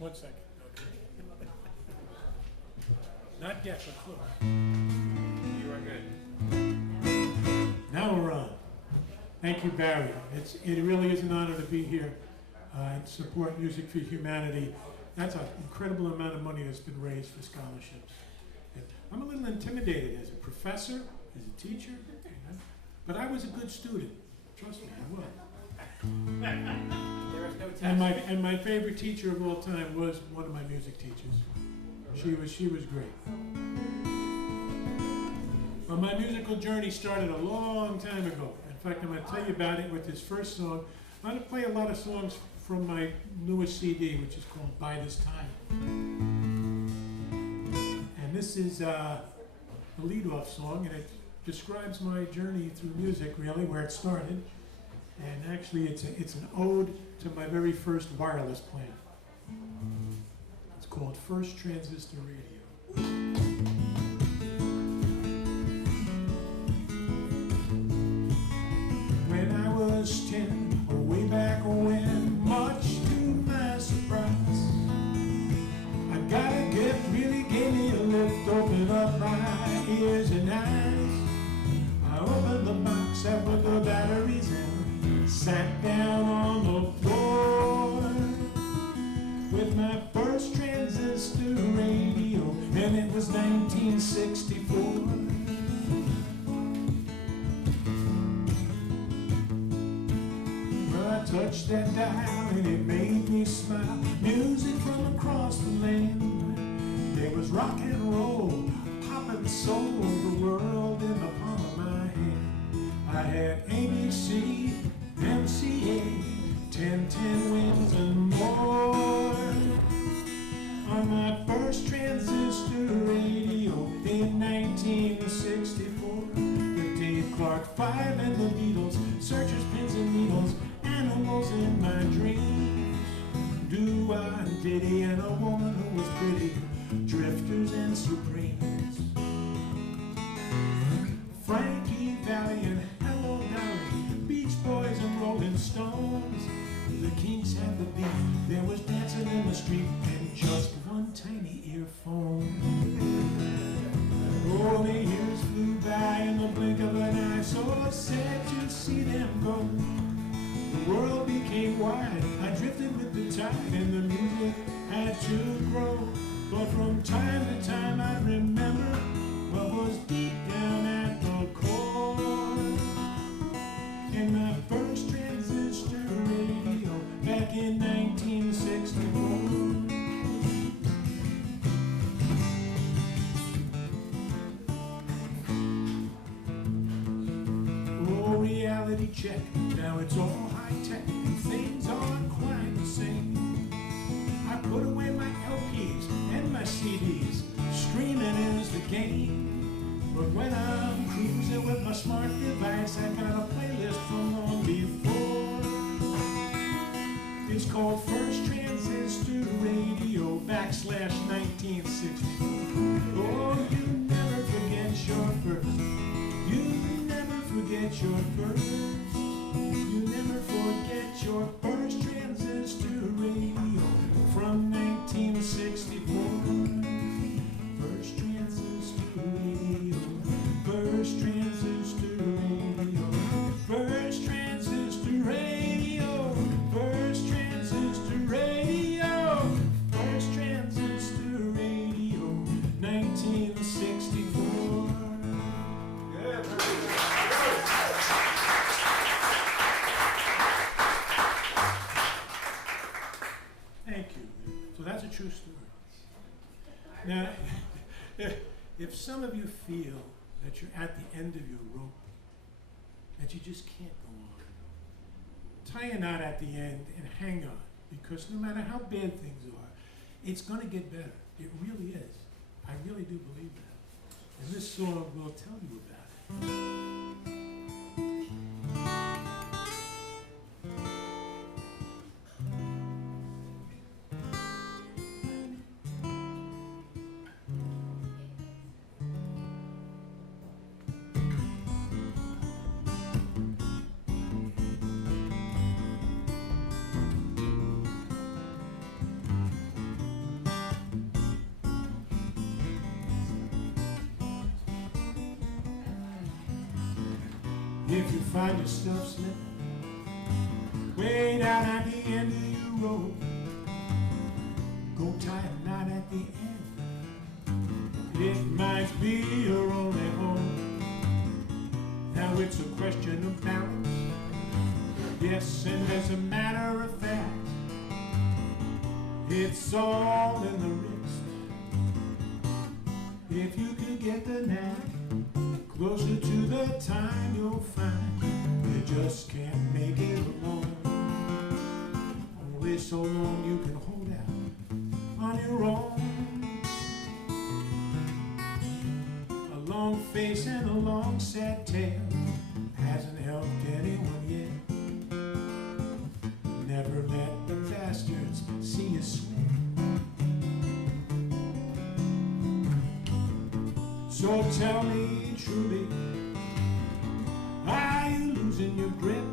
1 second. Okay. Not yet, but close. You are good. Now we're on. Thank you, Barry. It really is an honor to be here and support Music for Humanity. That's an incredible amount of money that's been raised for scholarships. And I'm a little intimidated as a professor, as a teacher, but I was a good student. Trust me, I was. There was no test. And my favorite teacher of all time was one of my music teachers. She was great. Well, my musical journey started a long time ago. In fact, I'm going to tell you about it with this first song. I'm going to play a lot of songs from my newest CD, which is called By This Time. And this is the lead-off song, and it describes my journey through music, really, where it started. And actually, it's an ode to my very first wireless plan. It's called First Transistor Radio. When I was 10, way back when, much to my surprise, I got a gift, really gave me a lift, opened up my ears and eyes. I opened the box, I put the batteries in, sat down on the floor with my first transistor radio, and it was 1964. I touched that dial and it made me smile. Music from across the land. There was rock and roll, pop and soul, the world in the palm of my hand. I had ABC, MCA, 10 wins and more. On my first transistor radio in 1964. The Dave Clark 5 and the Beatles, Searchers, Pins and Needles, animals in my dreams, doo-wah and ditty, and a woman who was pretty, drifters and supremes. Frankie Valli and Hello Dolly, Beach Boys and Rolling Stones. The Kings had the beat, there was dancing in the street, and just one tiny earphone. Oh, the years flew by in the blink of an eye, so sad to see them go. The world became wide, I drifted with the tide, and the music had to grow. But from time to time I remember what was deep down at the core. In my first transistor radio back in 1964. Oh, reality check, now it's all high-tech, and things aren't quite the same. I put away my LPs and my CDs, streaming is the game. But when I'm cruising with my smart device, I got a playlist from long before. It's called First Transistor Radio / 1964. Oh, you never forget your first. You never forget your first. You never forget your first transistor radio from 1964. First transistor radio. First transistor radio. First transistor radio. First transistor radio. First transistor radio. 1964. Good. Thank you. So that's a true story. Now, if some of you feel that you're at the end of your rope, that you just can't go on, tie a knot at the end and hang on, because no matter how bad things are, it's going to get better. It really is. I really do believe that. And this song will tell you about it. If you find yourself slipping way down at the end of your road, go tie a knot at the end. It might be your only home. Now it's a question of balance. Yes, and as a matter of fact, it's all in the wrist. If you can get the knack, closer to the time you'll find you just can't make it alone. Only so long you can hold out on your own. A long face and a long sad tail hasn't helped anyone yet. Never let the bastards see you sweat. So tell me truly, are you losing your grip?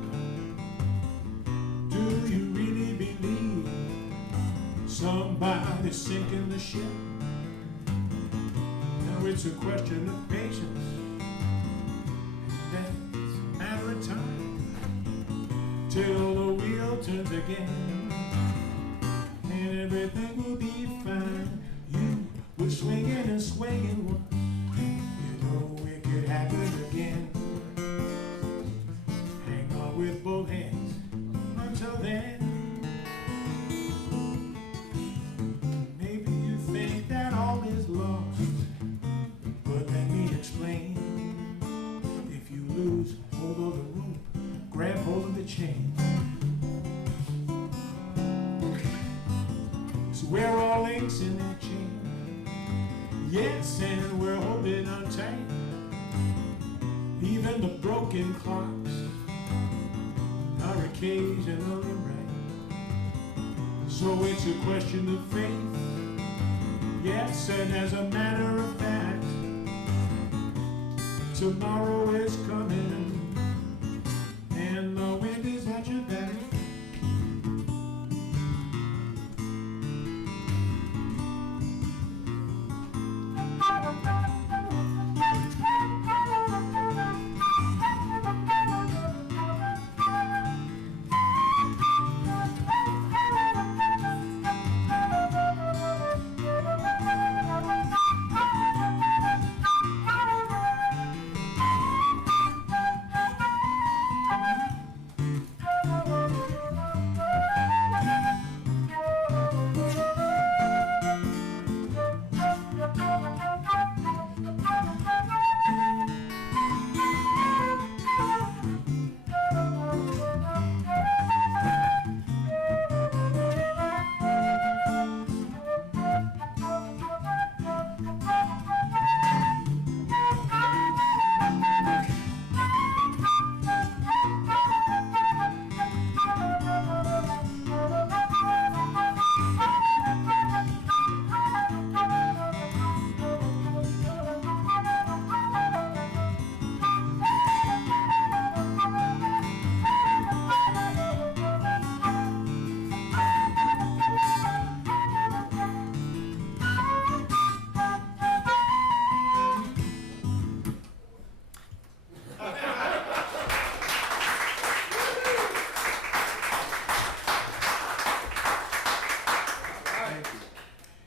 Do you really believe somebody's sinking the ship? Now it's a question of patience, and that's a matter of time, till the wheel turns again, and everything will be fine. You were swinging and swaying once, it could happen again. Hang on with both hands until then. Maybe you think that all is lost, but let me explain. If you lose hold of the rope, grab hold of the chain. So we're all links in that chain. Yes, and we're holding on tight. Even the broken clocks are occasionally right. So it's a question of faith. Yes, and as a matter of fact, tomorrow is coming, and the wind is at your back.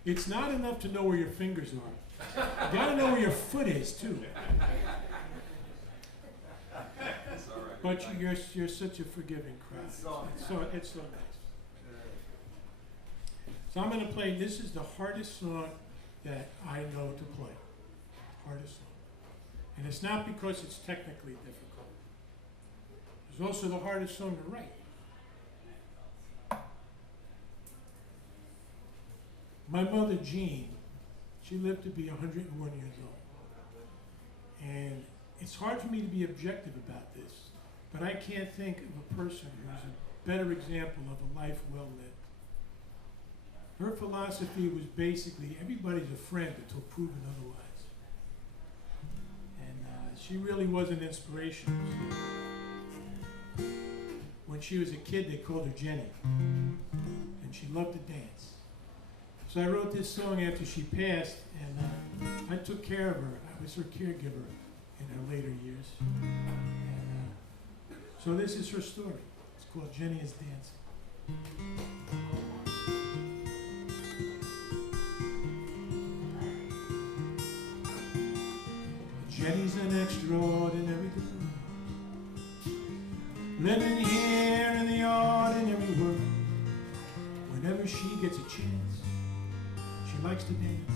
It's not enough to know where your fingers are. You gotta know where your foot is too. But you're such a forgiving crowd. It's so nice. So I'm gonna play. This is the hardest song that I know to play. Hardest song, and it's not because it's technically difficult. It's also the hardest song to write. My mother, Jean, she lived to be 101 years old. And it's hard for me to be objective about this, but I can't think of a person who's a better example of a life well lived. Her philosophy was basically everybody's a friend until proven otherwise. And she really was an inspiration. When she was a kid, they called her Jenny. And she loved to dance. So I wrote this song after she passed, and I took care of her. I was her caregiver in her later years. And So this is her story. It's called Jenny is Dancing. Jenny's an extraordinary girl, living here in the ordinary world. Whenever she gets a chance, she likes to dance.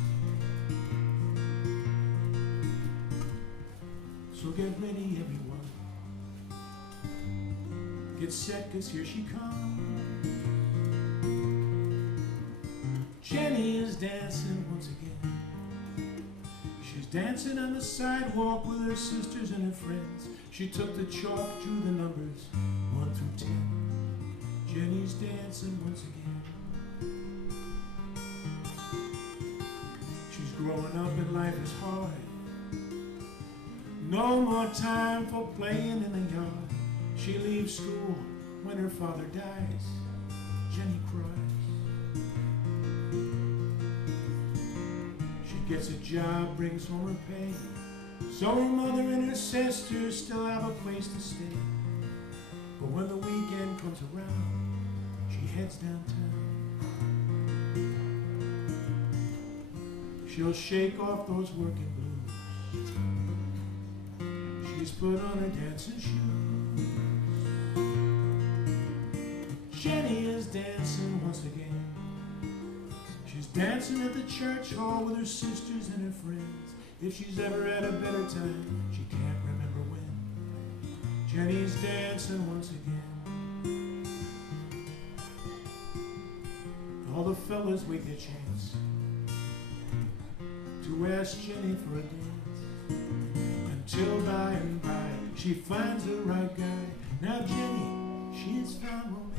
So get ready, everyone. Get set, 'cause here she comes. Jenny is dancing once again. She's dancing on the sidewalk with her sisters and her friends. She took the chalk, drew the numbers 1 through 10. Jenny's dancing once again. She's growing up and life is hard. No more time for playing in the yard. She leaves school when her father dies. Jenny cries. She gets a job, brings home her pay, so her mother and her sisters still have a place to stay. But when the weekend comes around, she heads downtown. She'll shake off those working blues. She's put on her dancing shoes. Jenny is dancing once again. She's dancing at the church hall with her sisters and her friends. If she's ever had a better time, she can't remember when. Jenny's dancing once again. All the fellas wait their chance to ask Jenny for a dance. Until by and by she finds the right guy. Now Jenny, she has found romance.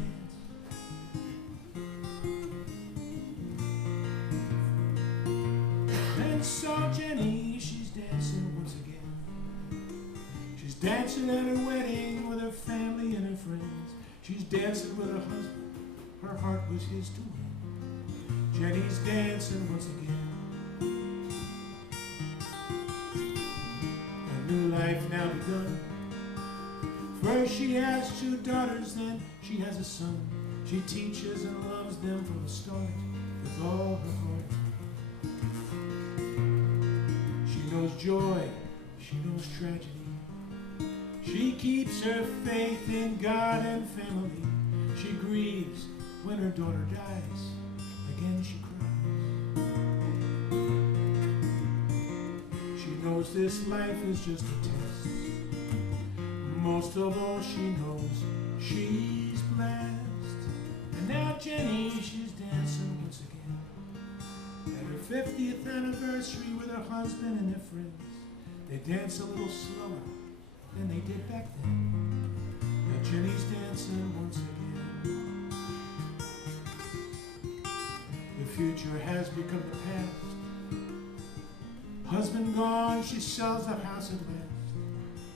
And so Jenny, she's dancing once again. She's dancing at her wedding with her family and her friends. She's dancing with her husband. Her heart was his to win. Jenny's dancing once again. A new life now begun. First she has 2 daughters, then she has a son. She teaches and loves them from the start with all her heart. She knows joy, she knows tragedy. She keeps her faith in God and family. She grieves when her daughter dies. Again she cries. She knows this life is just a test. Most of all she knows she's blessed. And now Jenny, she's dancing once again. At her 50th anniversary with her husband and their friends. They dance a little slower than they did back then. Now Jenny's dancing once again. The future has become the past. Husband gone, she sells the house at last.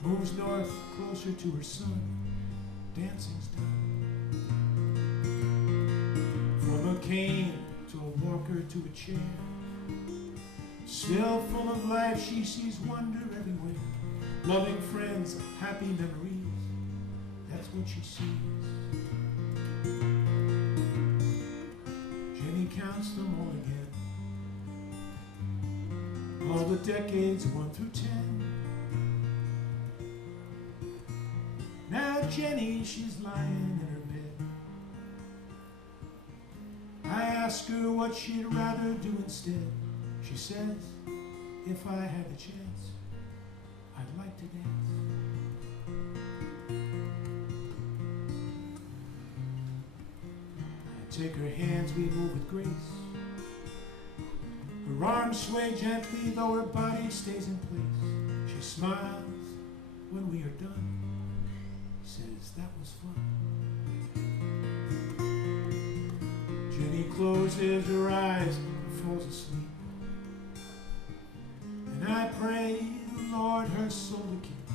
Moves north, closer to her son. Dancing's done. From a cane to a walker to a chair. Still full of life, she sees wonder everywhere. Loving friends, happy memories. That's what she sees. Jenny counts them all again. All the decades 1 through 10. Now Jenny, she's lying in her bed. I ask her what she'd rather do instead. She says, if I had the chance, I'd like to dance. I take her hands, we move with grace. Her arms sway gently, though her body stays in place. She smiles when we are done. Says that was fun. Jenny closes her eyes and falls asleep. And I pray, Lord, her soul to keep.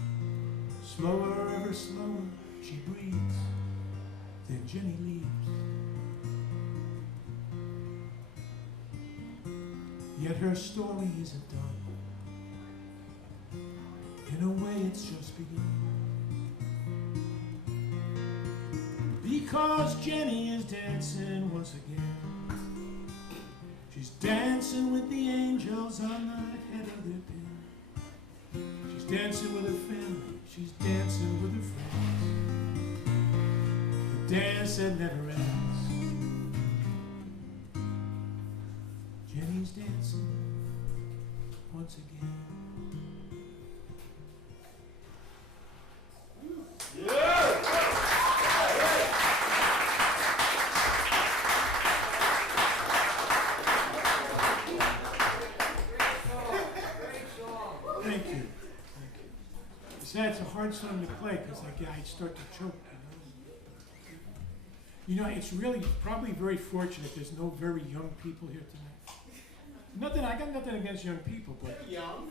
Slower, ever slower, she breathes. Then Jenny leaves. Yet her story isn't done. In a way, it's just begun. because Jenny is dancing once again. She's dancing with the angels on the head of their bed. She's dancing with her family, she's dancing with her friends. The dance that never ends. Jenny's dancing once again. Thank you. See, it's a hard song to play because I start to choke. You know, it's really probably very fortunate there's no very young people here tonight. I got nothing against young people, but Young?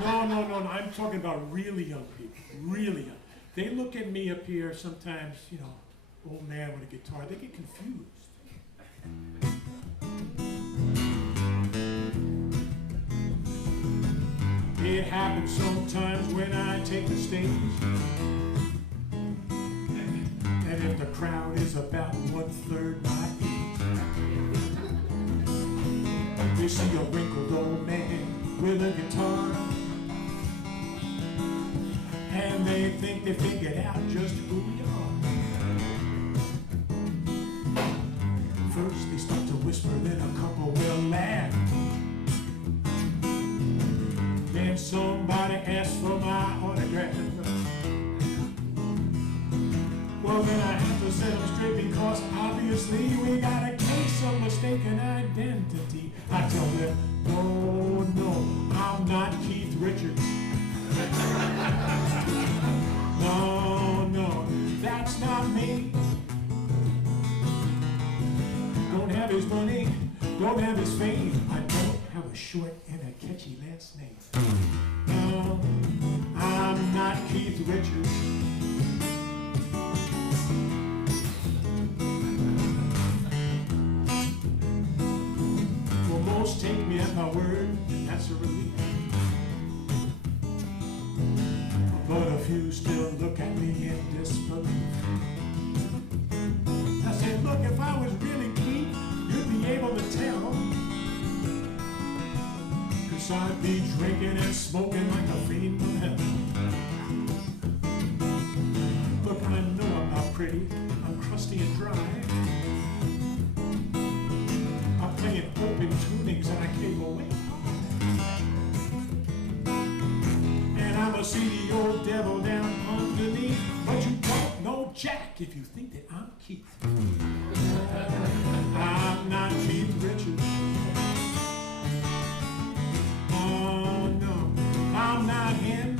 no. I'm talking about really young people, really young. They look at me up here sometimes, you know, old man with a guitar. They get confused. It happens sometimes when I take the stage, and if the crowd is about 1/3 my age, they see a wrinkled old man with a guitar, and they think they figured out just who we are. First they start to whisper, then a couple will laugh. Then somebody asks for my autograph. Well, then I have to set them straight because obviously we got a case of mistaken identity. I tell them, no, I'm not Keith Richards. No, that's not me. Don't have his money, don't have his fame. I don't have a short and a catchy last name. No, I'm not Keith Richards. Well, most take me at my word, and that's a relief. But a few still look at me in disbelief. I said, look, if I was really Keith, you'd be able to tell. Cause I'd be drinking and smoking like a fiend from heaven. Look, I know I'm not pretty, I'm crusty and dry. I'm playing open tunings and I came away. And I'm a seedy old devil down underneath. But you don't know Jack if you think that I'm Keith. I'm not Keith Richards. Oh no, I'm not him.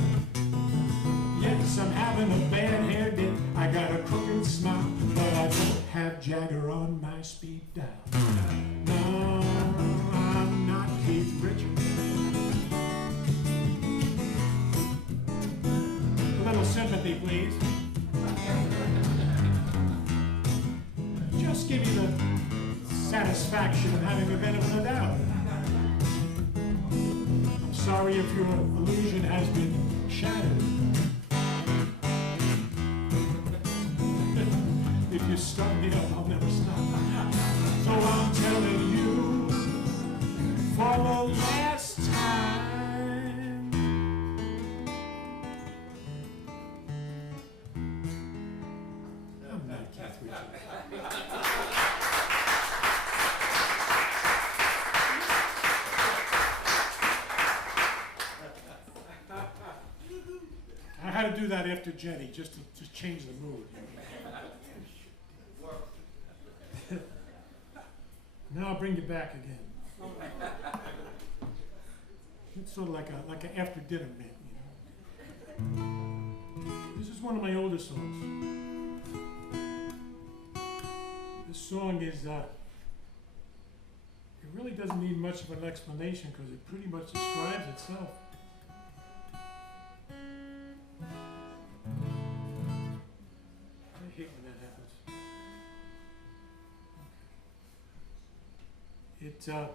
Yes, I'm having a bad hair day. I got a crooked smile, but I don't have Jagger on my speed dial. No, I'm not Keith Richards. A little sympathy, please. Just give me the satisfaction of having the benefit of the doubt. I'm sorry if your illusion has been shattered. If you start me up, I'll never stop. So I'm telling you for the last time. I'm not Keith Richards. I had to do that after Jenny, just to change the mood. Now I'll bring you back again. It's sort of like an after dinner mint, you know. This is one of my older songs. This song is it really doesn't need much of an explanation because it pretty much describes itself. I hate when that happens. It's a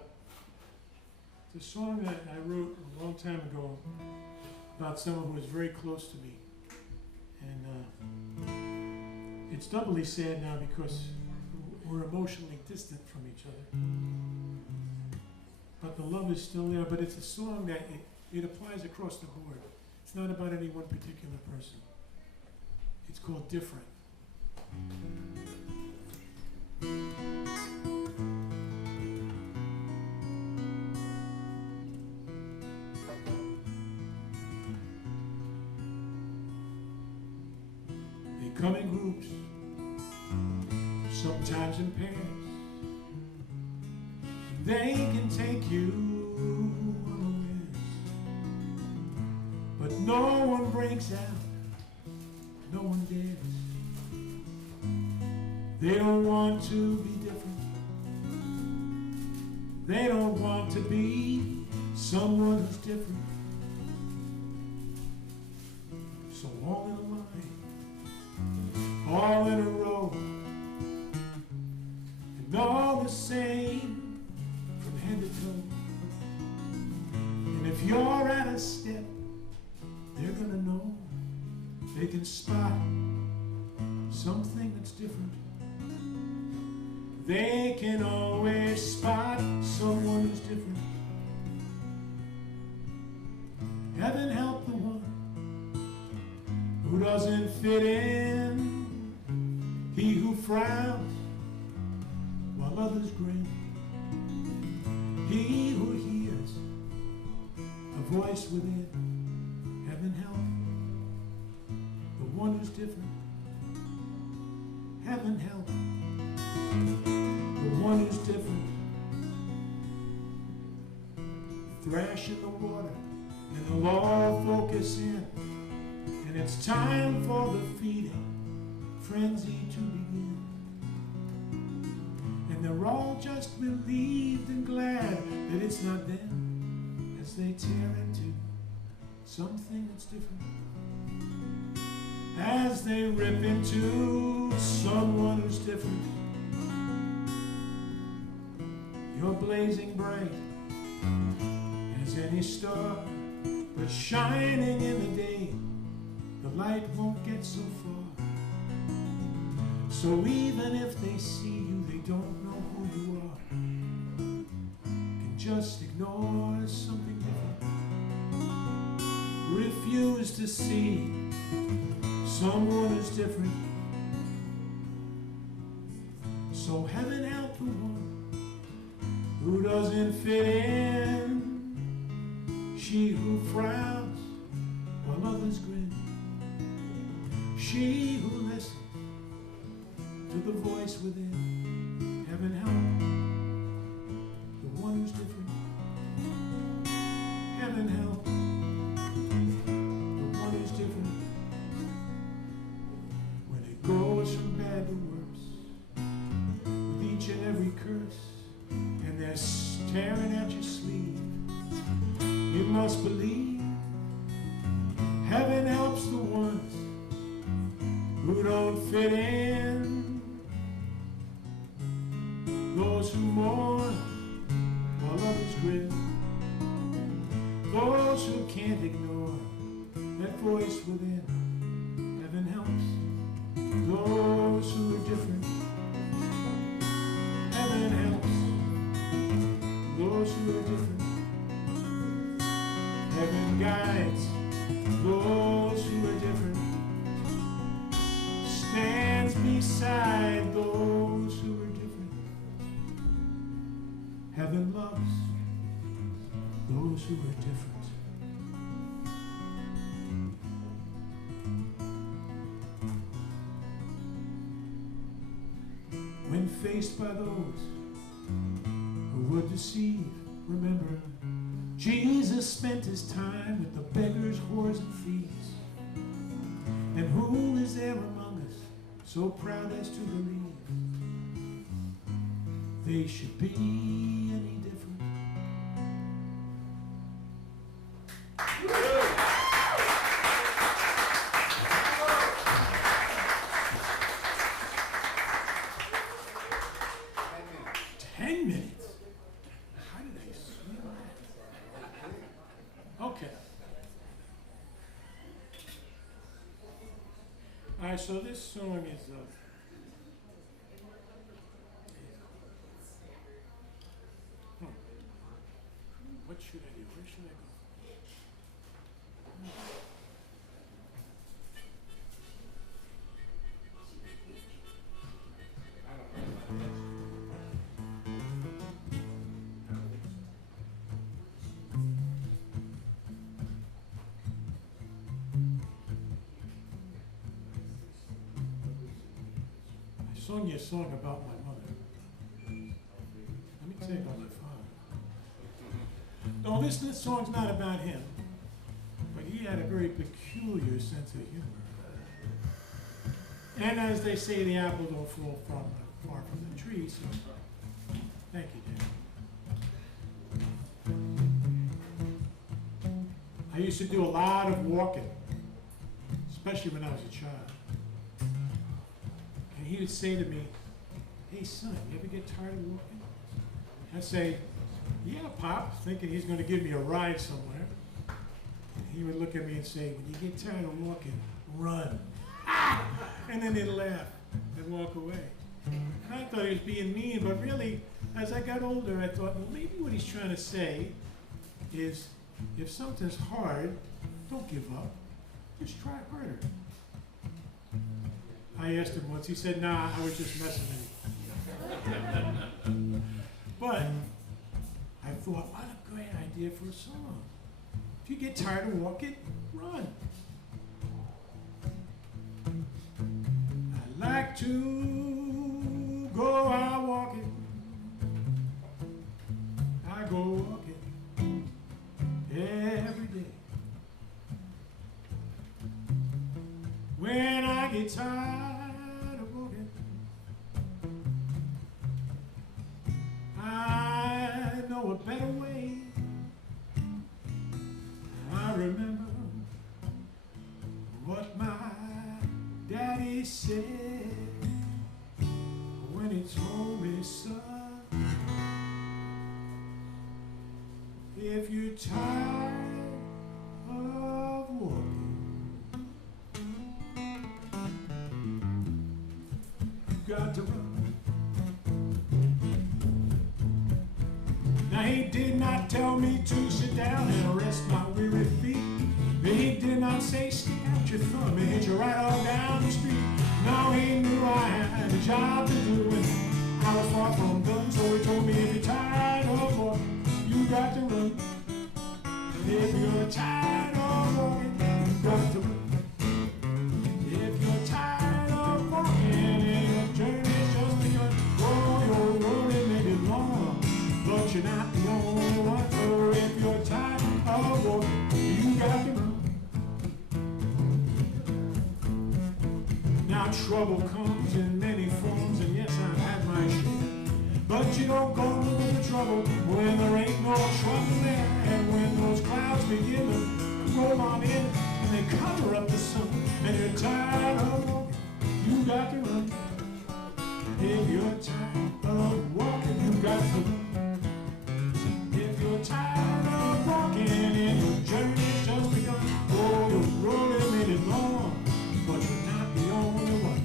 song that I wrote a long time ago about someone who was very close to me. And It's doubly sad now because we're emotionally distant from each other. But the love is still there. But it's a song that it applies across the board. It's not about any one particular person. It's called Different. They come in groups, sometimes in pairs. They can take you unawares, but no one breaks out, no one dares. They don't want to be different. They don't want to be someone who's different. So all in a line, all in a row, and all the same from head to toe. And if you're out of step, they're gonna know. They can spot something that's different. They can always spot someone who's different. Heaven help the one who doesn't fit in, he who frowns while others grin, he who hears a voice within. Heaven help the one who's different. Heaven help the one who's different. Thrash in the water and they'll all focus in, and it's time for the feeding frenzy to begin. And they're all just relieved and glad that it's not them as they tear into something that's different. As they rip into someone who's different. You're blazing bright as any star, but shining in the day, the light won't get so far. So even if they see you, they don't know who you are. Can just ignore something different. Refuse to see someone who's different. So heaven help the one who doesn't fit in, she who frowns while others grin, she who listens to the voice within. Heaven help the one who's different. Heaven help the one who's different. When it goes from bad to worse, with each and every curse, and they're staring at your sleeve, you must believe. Heaven helps the ones who don't fit in, those who mourn while others grin, those who can't ignore that voice within. Heaven helps those who are different. Heaven helps those who are different. Heaven guides those who are different. Stands beside those who are different. Heaven loves those who are different. When faced by those who would deceive, remember, Jesus spent his time with the beggars, whores, and thieves. And who is there among us so proud as to believe they should be any different? 10 minutes. How did I swing that? Okay. right, so this song is what should I do? Where should I go? I sung you a song about my mother. Let me take on my father. No, this song's not about him, but he had a very peculiar sense of humor. And as they say, the apple don't fall far from the tree, so thank you, Dan. I used to do a lot of walking, especially when I was a child. And he would say to me, "Hey son, you ever get tired of walking?" I'd say, "Yeah, Pop," thinking he's going to give me a ride somewhere. And he would look at me and say, "When you get tired of walking, run." And then he'd laugh and walk away. And I thought he was being mean, but really, as I got older, I thought, well, maybe what he's trying to say is, if something's hard, don't give up. Just try harder. I asked him once, he said, "Nah, I was just messing with you." But I thought, what a great idea for a song. If you get tired of walking, run. I like to go out walking. I go walking every day. When I get tired of walking, I know a better way. I remember what my daddy said when he told me, "Son, if you're tired of walking, you got to run." Now he did not tell me to sit down and rest my weary feet. He did not say stick out your thumb and hit you right all down the street. No, he knew I had a job to do and I was far from done. So he told me, if you're tired of walking, you got to run. If you're tired of walking, you got to run. If you're tired of walking and your journey's just begun, oh, your road it may be long, but you're not the only one. So if you're tired of walking, you got to run. Now trouble comes in many forms, and yes, I've had my share. But you don't go with the trouble when there ain't no trouble there. And when those clouds begin to roll on in and they cover up the sun, and you're tired of walking, you got to run. If you're tired of walking, you got to run. If you're tired of walking and your journey's just begun, oh, your road is made it long, but you're not the only one.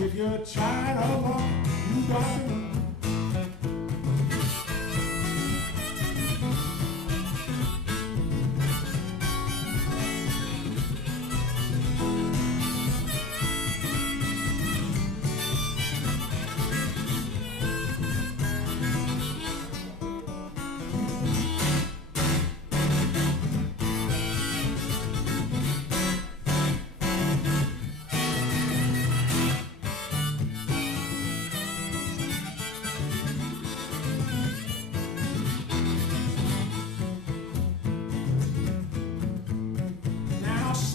If you're tired of walking, you got to run.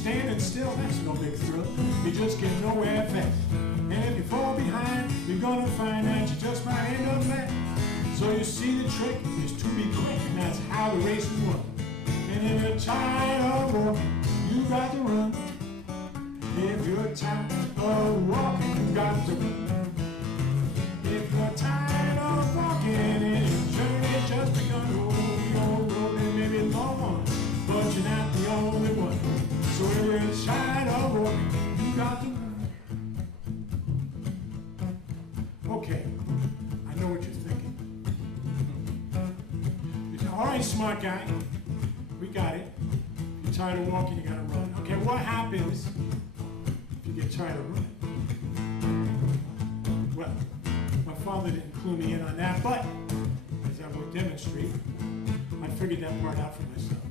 Standing still, that's no big thrill. You just get nowhere fast. And if you fall behind, you're gonna find out you just might end up mad. So you see the trick is to be quick, and that's how the race is won. And if you're tired of walking, you got to run. If you're tired of walking, you got to run. If you're tired of walking and your journey's just begun, oh, your road it may be long, but you're not the only one. So if you're tired of walking, you got to run. Okay, I know what you're thinking. You say, all right, smart guy, we got it. If you're tired of walking, you gotta run. Okay, what happens if you get tired of running? Well, my father didn't clue me in on that, but as I will demonstrate, I figured that part out for myself.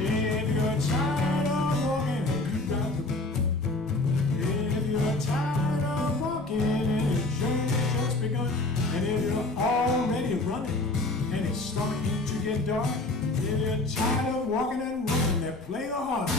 If you're tired of walking, you got to run. If you're tired of walking and your journey's just begun, and if you're already running and it's starting to get dark, if you're tired of walking and running, then play the harp.